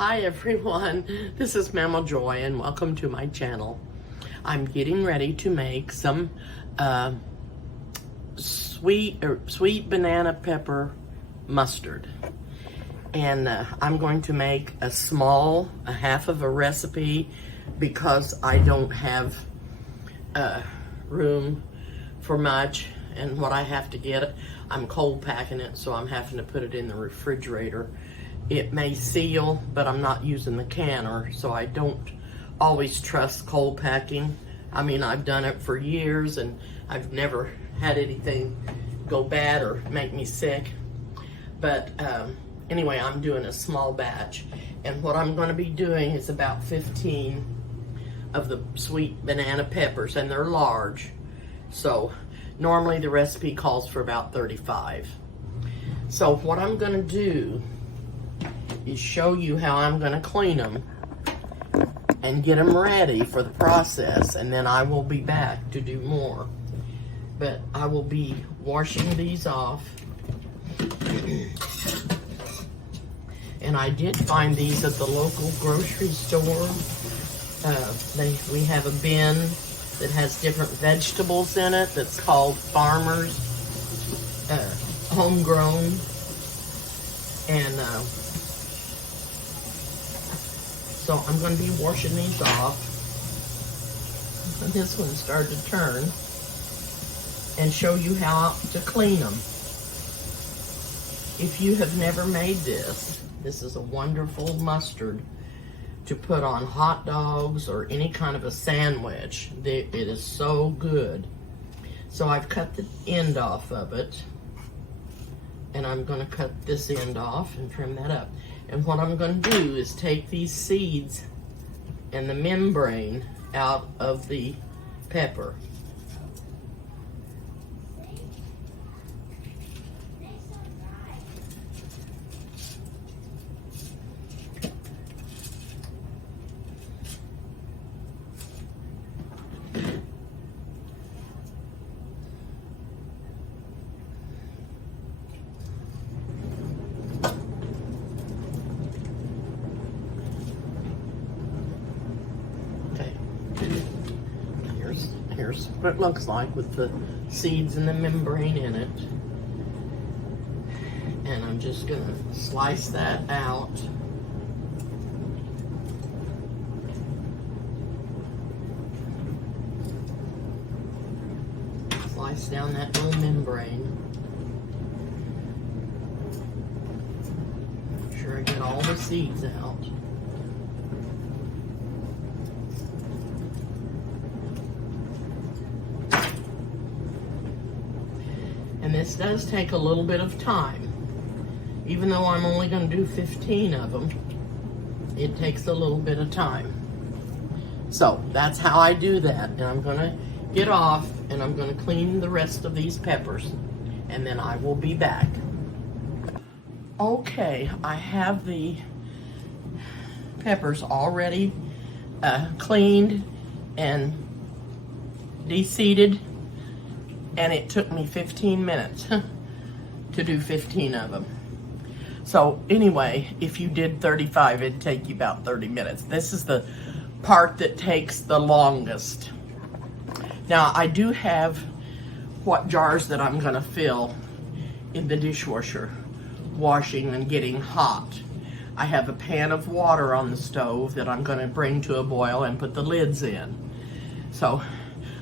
Hi everyone, this is Mama Joy and welcome to my channel. I'm getting ready to make some sweet banana pepper mustard. And I'm going to make a half of a recipe because I don't have room for much. And what I have to get, I'm cold packing it, so I'm having to put it in the refrigerator. It may seal, but I'm not using the canner, so I don't always trust cold packing. I mean, I've done it for years and I've never had anything go bad or make me sick. But anyway, I'm doing a small batch. And what I'm gonna be doing is about 15 of the sweet banana peppers, and they're large. So normally the recipe calls for about 35. So what I'm gonna do is show you how I'm gonna clean them and get them ready for the process, and then I will be back to do more. But I will be washing these off. And I did find these at the local grocery store. We have a bin that has different vegetables in it that's called Farmer's Homegrown. And so I'm going to be washing these off. And this one started to turn. And show you how to clean them. If you have never made this, this is a wonderful mustard to put on hot dogs or any kind of a sandwich. It is so good. So I've cut the end off of it. And I'm going to cut this end off and trim that up. And what I'm going to do is take these seeds and the membrane out of the pepper. Here's what it looks like with the seeds and the membrane in it. And I'm just gonna slice that out. Slice down that little membrane. Make sure I get all the seeds out. And this does take a little bit of time. Even though I'm only going to do 15 of them, it takes a little bit of time. So that's how I do that. And I'm going to get off and I'm going to clean the rest of these peppers. And then I will be back. Okay, I have the peppers already cleaned and de-seeded. And it took me 15 minutes to do 15 of them. So anyway, if you did 35, it'd take you about 30 minutes. This is the part that takes the longest. Now, I do have what jars that I'm gonna fill in the dishwasher, washing and getting hot. I have a pan of water on the stove that I'm gonna bring to a boil and put the lids in. So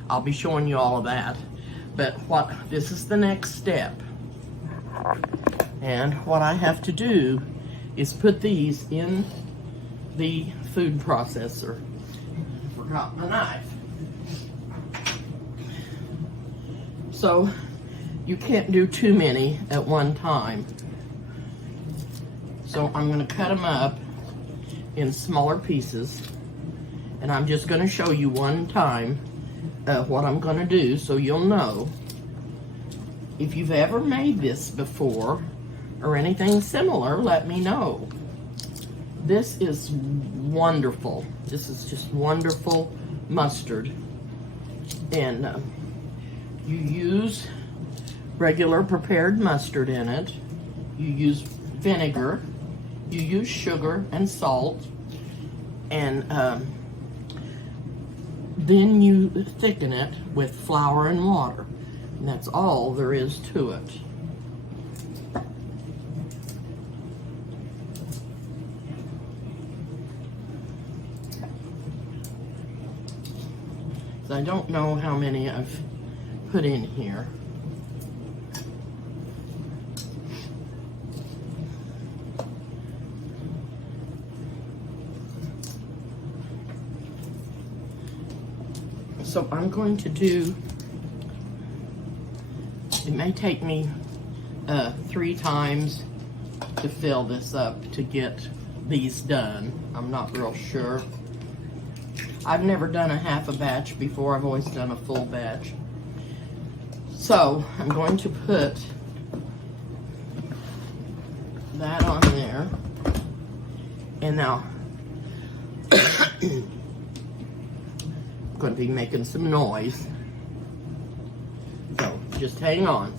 I'll be showing you all of that. But this is the next step. And what I have to do is put these in the food processor. Forgot my knife. So you can't do too many at one time. So I'm going to cut them up in smaller pieces. And I'm just going to show you one time what I'm going to do so you'll know. If you've ever made this before or anything similar, let me know. This is wonderful. This is just wonderful mustard. And you use regular prepared mustard in it. You use vinegar you use sugar and salt, and then you thicken it with flour and water. And that's all there is to it. So I don't know how many I've put in here. So I'm going to do, it may take me 3 times to fill this up to get these done. I'm not real sure. I've never done a half a batch before. I've always done a full batch. So I'm going to put that on there. And now I'm going to be making some noise. So just hang on.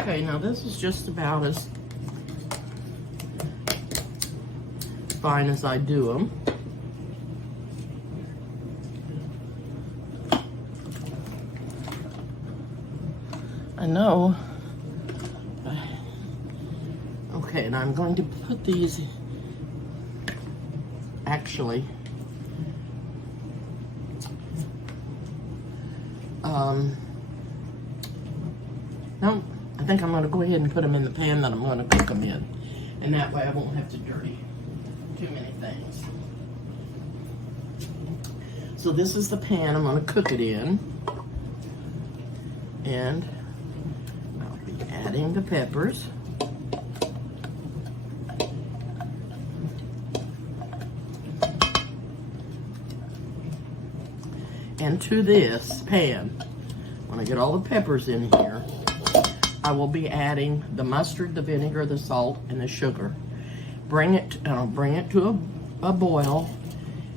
Okay, now this is just about as fine as I do them. I know. Okay, and I'm going to put these, actually, no, I think I'm going to go ahead and put them in the pan that I'm going to cook them in. And that way I won't have to dirty too many things. So this is the pan I'm going to cook it in. And I'll be adding the peppers. And to this pan, when I get all the peppers in here, I will be adding the mustard, the vinegar, the salt, and the sugar. I'll bring it to a boil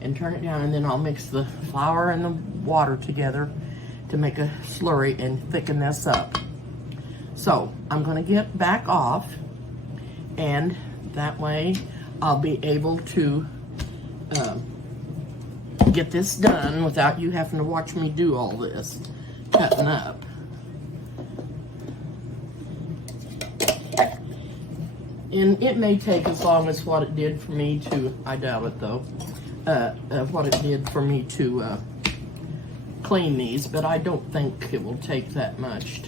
and turn it down, and then I'll mix the flour and the water together to make a slurry and thicken this up. So I'm going to get back off, and that way I'll be able to get this done without you having to watch me do all this cutting up. And it may take as long as what it did for me to, I doubt it though, what it did for me to clean these, but I don't think it will take that much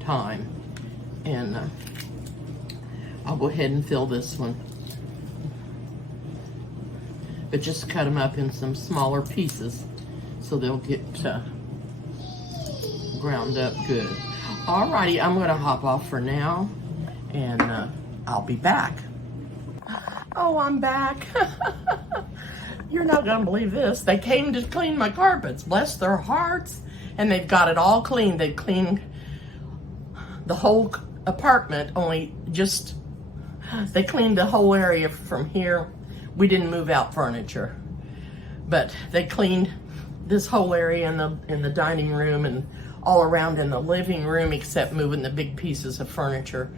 time. And I'll go ahead and fill this one. But just cut them up in some smaller pieces so they'll get ground up good. Alrighty, I'm gonna hop off for now, and I'll be back. Oh, I'm back. You're not gonna believe this. They came to clean my carpets, bless their hearts, and they've got it all cleaned. They've cleaned the whole apartment, only just, they cleaned the whole area from here. We didn't move out furniture, but they cleaned this whole area in the dining room and all around in the living room, except moving the big pieces of furniture,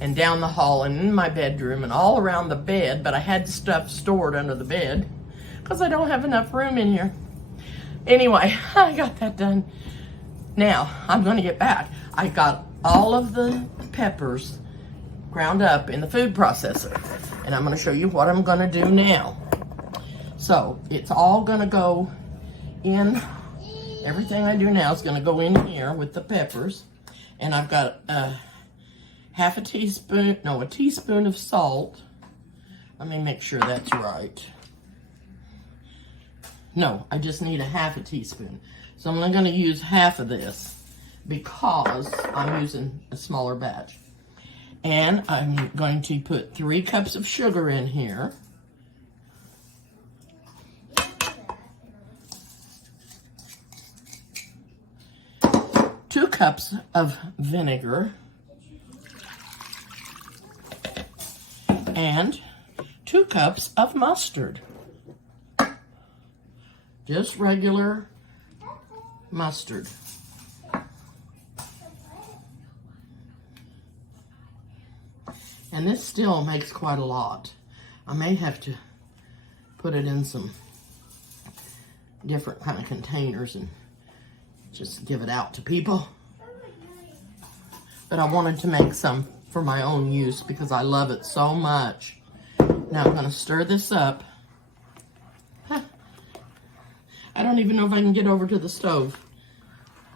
and down the hall and in my bedroom and all around the bed. But I had stuff stored under the bed because I don't have enough room in here. Anyway, I got that done. Now I'm going to get back. I got all of the peppers ground up in the food processor, and I'm going to show you what I'm going to do now. So it's all going to go in, everything I do now is going to go in here with the peppers, and I've got a teaspoon of salt. Let me make sure that's right. No, I just need a half a teaspoon. So I'm only going to use half of this because I'm using a smaller batch. And I'm going to put 3 cups of sugar in here. cups of vinegar, and 2 cups of mustard. Just regular mustard. And this still makes quite a lot. I may have to put it in some different kind of containers and just give it out to people. But I wanted to make some for my own use because I love it so much. Now I'm going to stir this up. I don't even know if I can get over to the stove.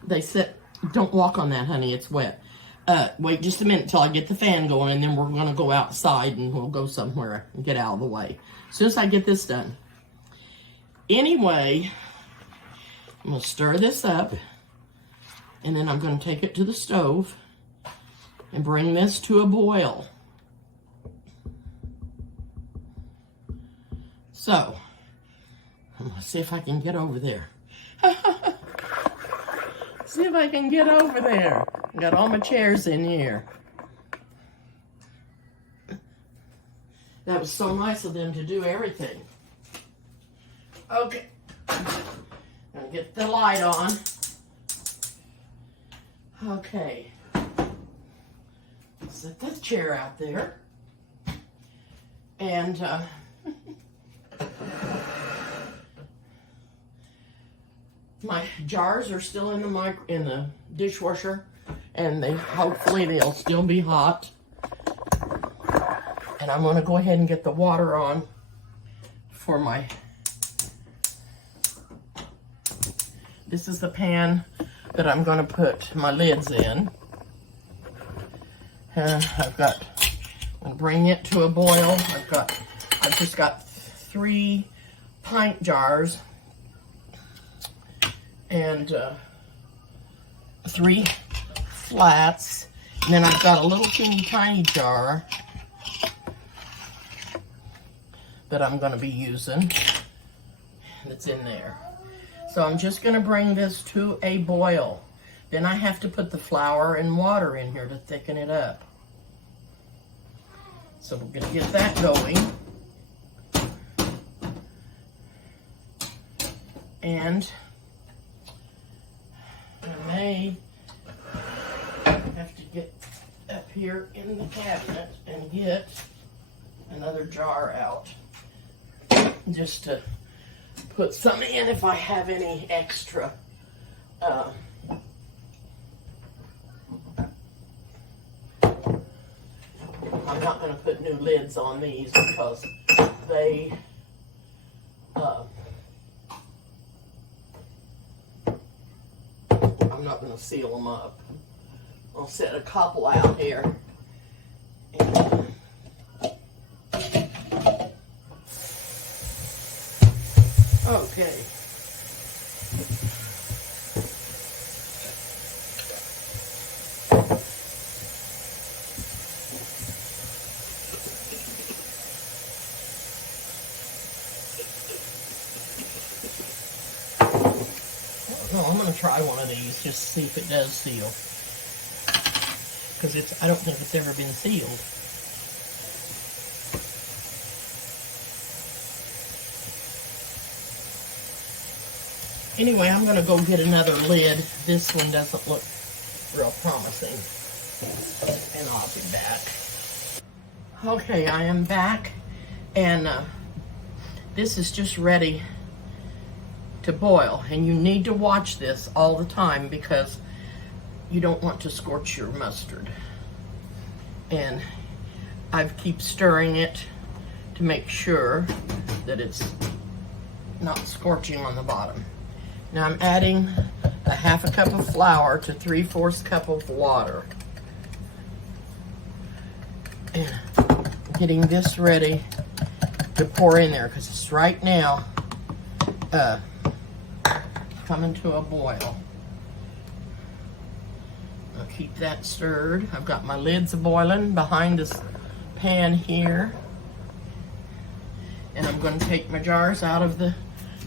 They said, don't walk on that, honey, it's wet. Wait just a minute till I get the fan going, and then we're going to go outside and we'll go somewhere and get out of the way. As soon as I get this done. Anyway, I'm going to stir this up, and then I'm going to take it to the stove and bring this to a boil. So, I'm going to see if I can get over there. See if I can get over there. Got all my chairs in here. That was so nice of them to do everything. Okay. Gonna get the light on. Okay. Set that chair out there. And my jars are still in the dishwasher, and hopefully they'll still be hot. And I'm gonna go ahead and get the water on for my. This is the pan that I'm gonna put my lids in. I'm gonna bring it to a boil. I've just got 3 pint jars and 3 flats, and then I've got a little teeny tiny jar that I'm going to be using that's in there. So I'm just going to bring this to a boil. Then I have to put the flour and water in here to thicken it up. So we're going to get that going. And I may have to get up here in the cabinet and get another jar out just to put some in if I have any extra. I'm not going to put new lids on these because they I'm not going to seal them up. I'll set a couple out here. Okay. No, I'm going to try one of these just to see if it does seal. Because I don't think it's ever been sealed. Anyway, I'm going to go get another lid. This one doesn't look real promising. And I'll be back. Okay, I am back. And this is just ready to boil. And you need to watch this all the time because you don't want to scorch your mustard. And I keep stirring it to make sure that it's not scorching on the bottom. Now I'm adding a 1/2 cup of flour to 3/4 cup of water. And getting this ready to pour in there because it's right now coming to a boil. I'll keep that stirred. I've got my lids boiling behind this pan here. And I'm going to take my jars out of the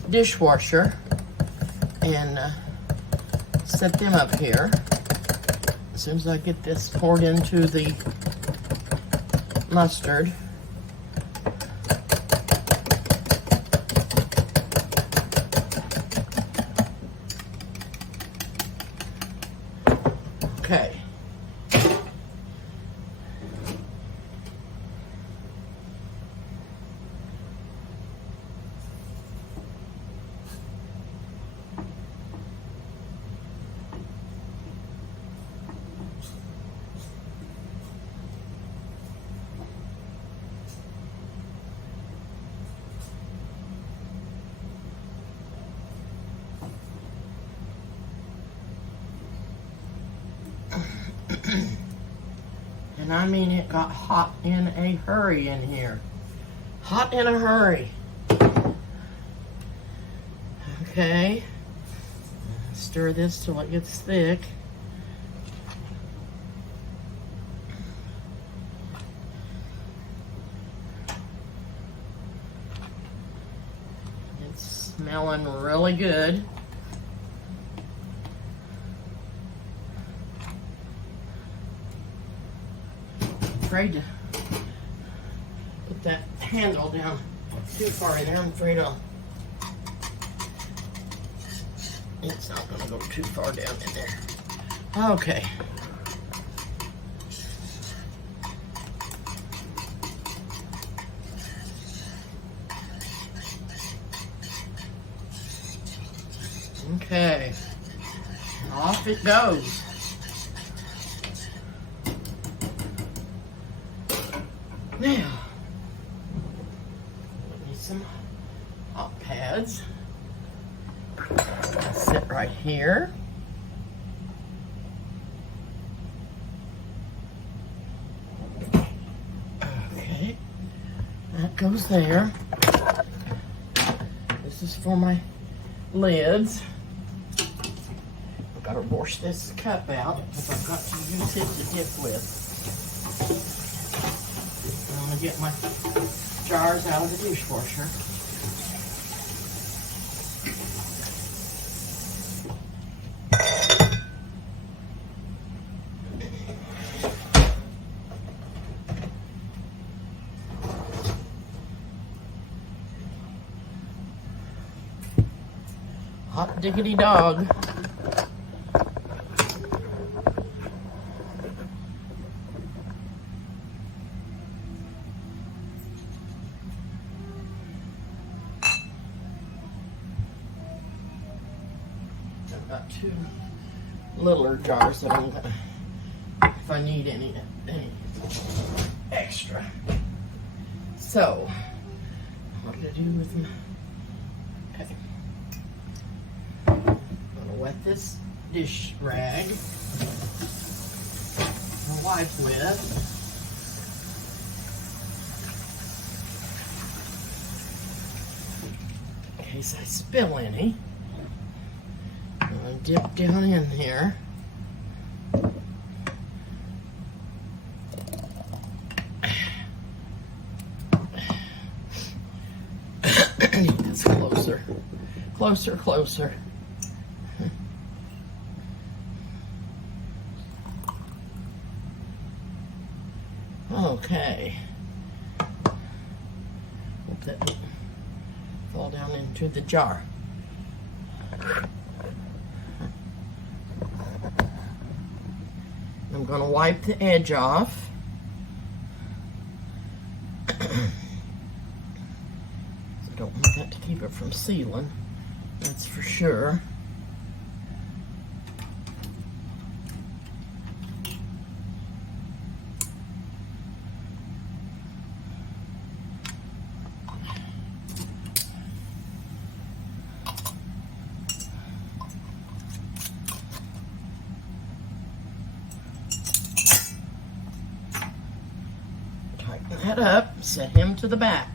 dishwasher and set them up here. soon as I get this poured into the mustard. Okay. And I mean, it got hot in a hurry in here. Hot in a hurry. Okay. Stir this till it gets thick. It's smelling really good. Afraid to put that handle down too far in there. I'm afraid it's not going to go too far down in there. Okay. Okay. Off it goes. Now, we need some hot pads. Sit right here. Okay, that goes there. This is for my lids. I've got to wash this cup out because I've got to use it to dip with. I'm going to get my jars out of the dishwasher. Hot diggity dog. I've got two littler jars that I'm gonna, if I need any extra. So, what did I do with them? Okay. I'm gonna wet this dish rag and wipe with. In case I spill any. I'm gonna dip down in here. Need this closer. Closer, closer. Okay. Hope that didn't fall down into the jar. I'm going to wipe the edge off. I don't want that to keep it from sealing, that's for sure. Tighten that up, set him to the back.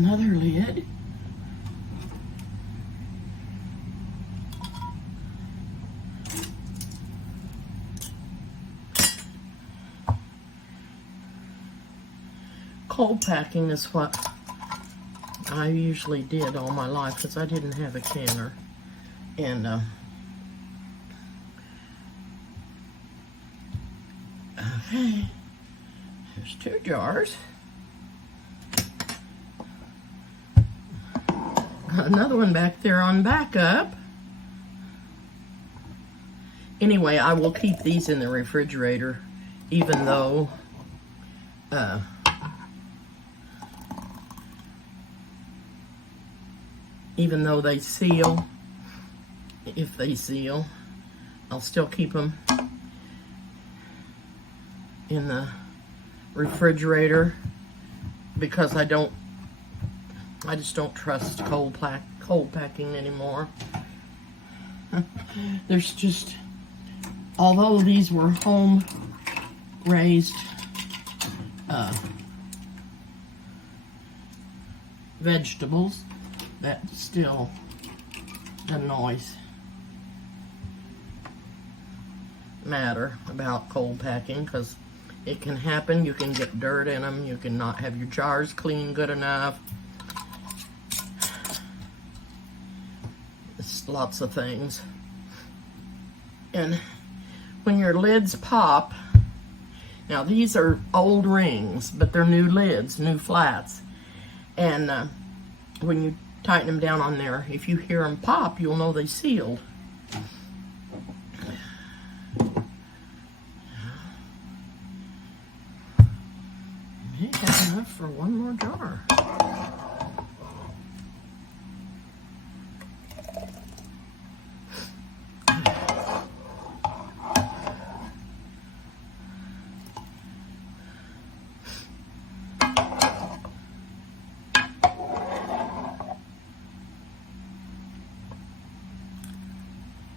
another lid. Cold packing is what I usually did all my life because I didn't have a canner. And okay, there's 2 jars. Got another one back there on backup. Anyway, I will keep these in the refrigerator, even though they seal. If they seal, I'll still keep them in the refrigerator because I just don't trust cold packing anymore. There's just, although these were home raised vegetables, that still annoys matter about cold packing because it can happen. You can get dirt in them. You can not have your jars clean good enough. It's lots of things. And when your lids pop, now these are old rings, but they're new lids, new flats. And when you tighten them down on there, if you hear them pop, you'll know they sealed. Got enough for one more jar.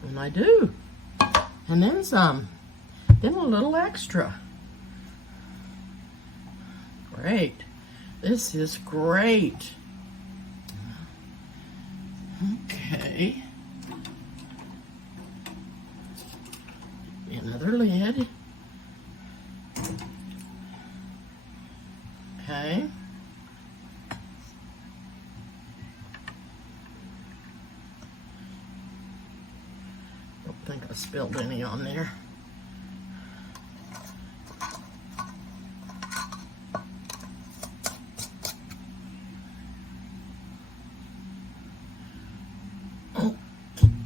And I do. And then some. Then a little extra. Great. This is great. Okay. Another lid. Okay. Don't think I spilled any on there.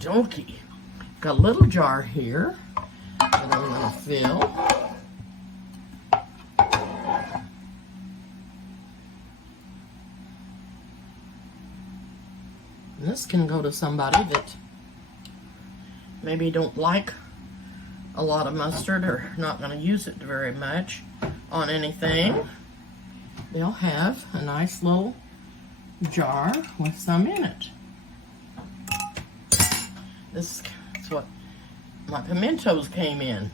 Okie. Got a little jar here that I'm going to fill. And this can go to somebody that maybe don't like a lot of mustard or not going to use it very much on anything. They'll have a nice little jar with some in it. This is what my pimentos came in.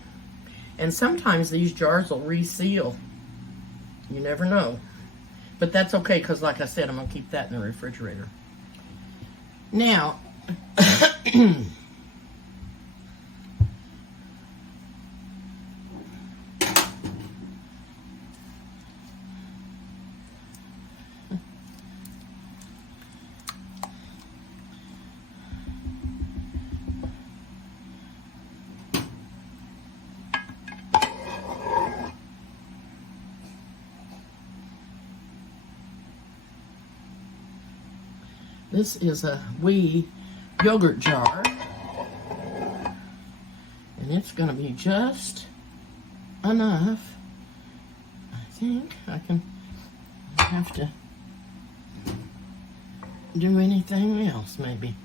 And sometimes these jars will reseal. You never know. But that's okay because, like I said, I'm going to keep that in the refrigerator. Now, this is a wee yogurt jar, and it's going to be just enough. I think I can have to do anything else, maybe.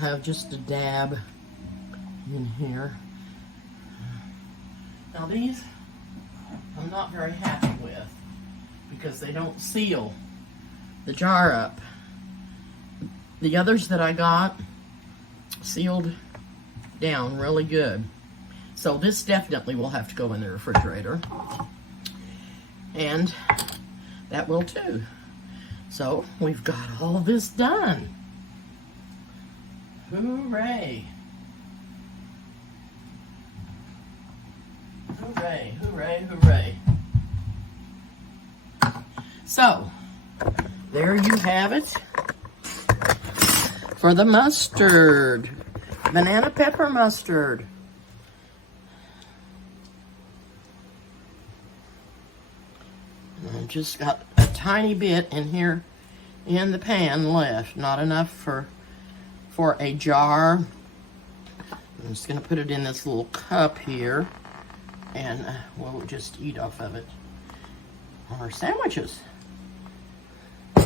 Have just a dab in here. Now these, I'm not very happy with because they don't seal the jar up. The others that I got sealed down really good. So this definitely will have to go in the refrigerator. And that will too. So we've got all this done. Hooray. Hooray, hooray, hooray. So, there you have it for the mustard. Banana pepper mustard. I've just got a tiny bit in here in the pan left. Not enough for a jar. I'm just going to put it in this little cup here. And we'll just eat off of it on our sandwiches. I'm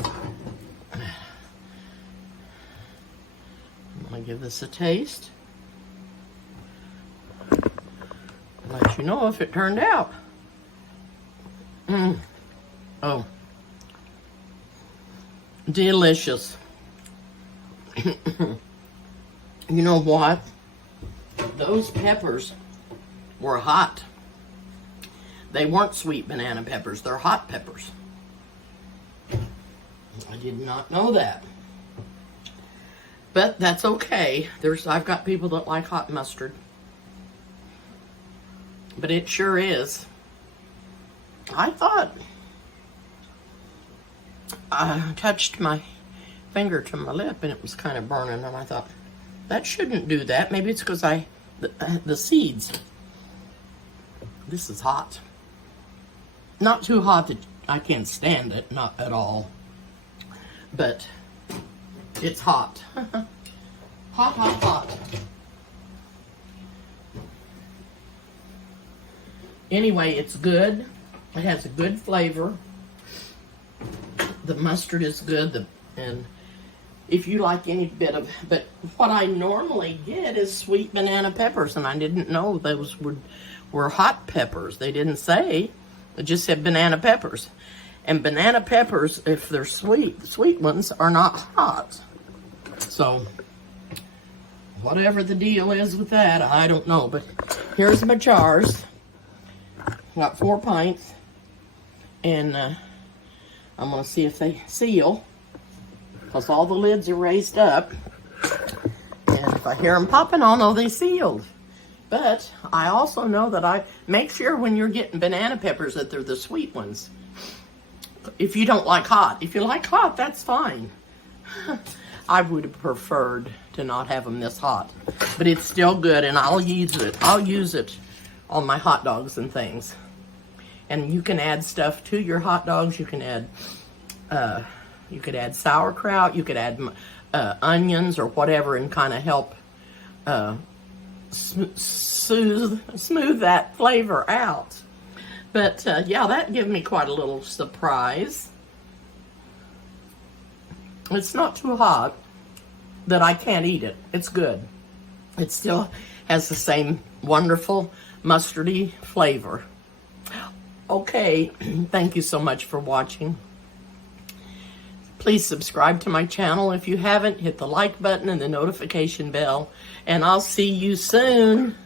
going to give this a taste. Let you know if it turned out. Oh. Delicious. You know what? Those peppers were hot. They weren't sweet banana peppers. They're hot peppers. I did not know that. But that's okay. I've got people that like hot mustard. But it sure is. I thought I touched my finger to my lip and it was kind of burning, and I thought, that shouldn't do that. Maybe it's because the seeds. This is hot. Not too hot that I can't stand it, not at all. But it's hot. Hot, hot, hot. Anyway, it's good. It has a good flavor. The mustard is good. And if you like any bit of, but what I normally get is sweet banana peppers, and I didn't know those were hot peppers. They didn't say. It just said banana peppers. And banana peppers, if they're sweet, the sweet ones are not hot. So, whatever the deal is with that, I don't know. But here's my jars. Got 4 pints. And I'm going to see if they seal. Because all the lids are raised up. And if I hear them popping, I'll know they sealed. But I also know that I make sure when you're getting banana peppers that they're the sweet ones. If you don't like hot. If you like hot, that's fine. I would have preferred to not have them this hot. But it's still good, and I'll use it. I'll use it on my hot dogs and things. And you can add stuff to your hot dogs. You can add sauerkraut. You could add onions or whatever and kind of help smooth that flavor out. But yeah, that gave me quite a little surprise. It's not too hot that I can't eat it. It's good. It still has the same wonderful mustardy flavor. Okay, thank you so much for watching. Please subscribe to my channel if you haven't. Hit the like button and the notification bell. And I'll see you soon.